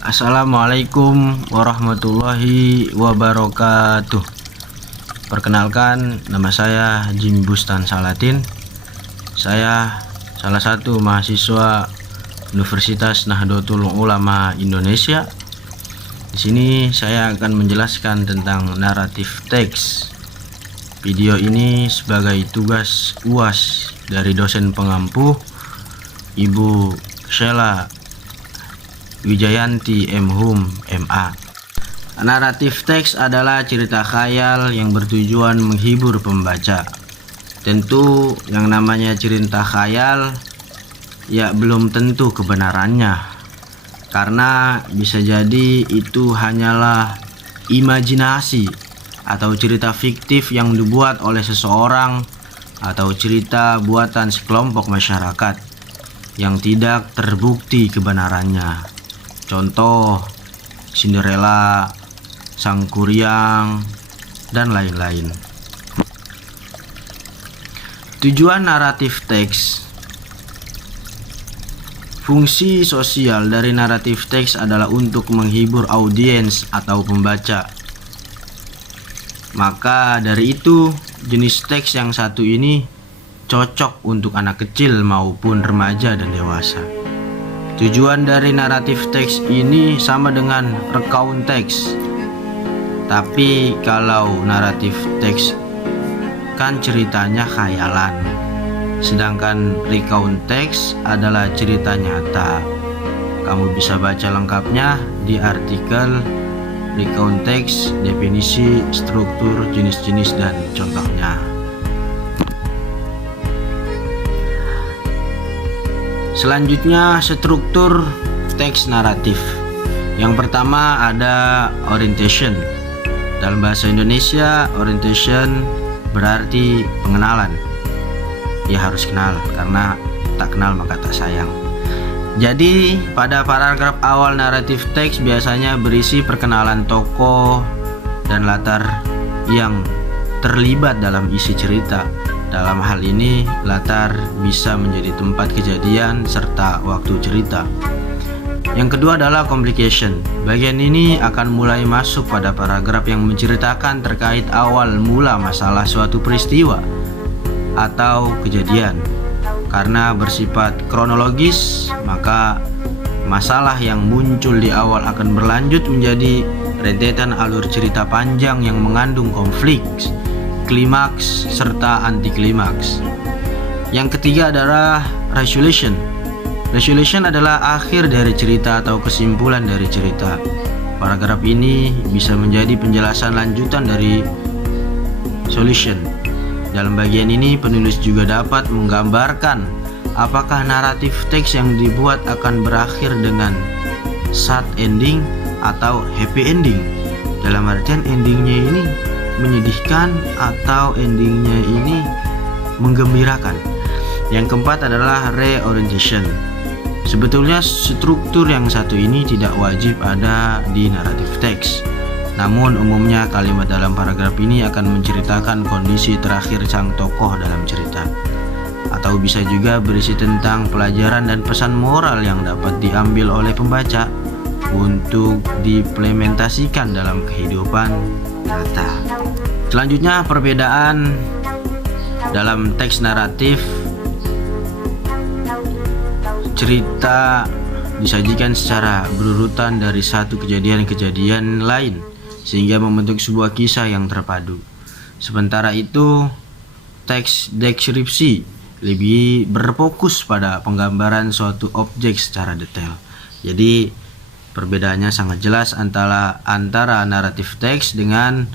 Assalamualaikum warahmatullahi wabarakatuh. Perkenalkan, nama saya Jim Bustan Salatin. Saya salah satu mahasiswa Universitas Nahdlatul Ulama Indonesia. Di sini saya akan menjelaskan tentang naratif teks. Video ini sebagai tugas UAS dari dosen pengampu Ibu Sheila Wijayanti M.Hum MA. Naratif teks adalah cerita khayal yang bertujuan menghibur pembaca. Tentu yang namanya cerita khayal ya belum tentu kebenarannya, karena bisa jadi itu hanyalah imajinasi atau cerita fiktif yang dibuat oleh seseorang atau cerita buatan sekelompok masyarakat yang tidak terbukti kebenarannya. Contoh Cinderella, Sang Kuryang, dan lain-lain. Tujuan naratif teks. Fungsi sosial dari naratif teks adalah untuk menghibur audiens atau pembaca. Maka dari itu, jenis teks yang satu ini cocok untuk anak kecil maupun remaja dan dewasa. Tujuan dari naratif teks ini sama dengan recount teks. Tapi kalau naratif teks kan ceritanya khayalan, sedangkan recount teks adalah cerita nyata. Kamu bisa baca lengkapnya di artikel recount teks, definisi, struktur, jenis-jenis, dan contohnya. Selanjutnya, struktur teks naratif. Yang pertama ada orientation. Dalam bahasa Indonesia, orientation berarti pengenalan. Ya harus kenal, karena tak kenal maka tak sayang. Jadi pada paragraf awal naratif teks biasanya berisi perkenalan tokoh dan latar yang terlibat dalam isi cerita. Dalam hal ini, latar bisa menjadi tempat kejadian serta waktu cerita. Yang kedua adalah complication. Bagian ini akan mulai masuk pada paragraf yang menceritakan terkait awal mula masalah suatu peristiwa atau kejadian. Karena bersifat kronologis, maka masalah yang muncul di awal akan berlanjut menjadi rentetan alur cerita panjang yang mengandung konflik, klimaks, serta anti klimaks. Yang ketiga adalah resolution. Resolution adalah akhir dari cerita atau kesimpulan dari cerita. Paragraf ini bisa menjadi penjelasan lanjutan dari solution. Dalam bagian ini penulis juga dapat menggambarkan apakah naratif teks yang dibuat akan berakhir dengan sad ending atau happy ending. Dalam artian endingnya ini menyedihkan atau endingnya ini menggembirakan. Yang keempat adalah reorientation. Sebetulnya struktur yang satu ini tidak wajib ada di naratif teks. Namun umumnya kalimat dalam paragraf ini akan menceritakan kondisi terakhir sang tokoh dalam cerita. Atau bisa juga berisi tentang pelajaran dan pesan moral yang dapat diambil oleh pembaca untuk diimplementasikan dalam kehidupan nyata. Selanjutnya, perbedaan dalam teks naratif. Cerita disajikan secara berurutan dari satu kejadian-kejadian lain sehingga membentuk sebuah kisah yang terpadu. Sementara itu, teks deskripsi lebih berfokus pada penggambaran suatu objek secara detail. Jadi perbedaannya sangat jelas antara naratif teks dengan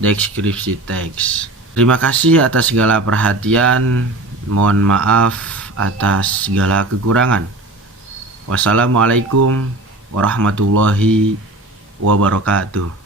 deskripsi teks. Terima kasih atas segala perhatian. Mohon maaf atas segala kekurangan. Wassalamualaikum warahmatullahi wabarakatuh.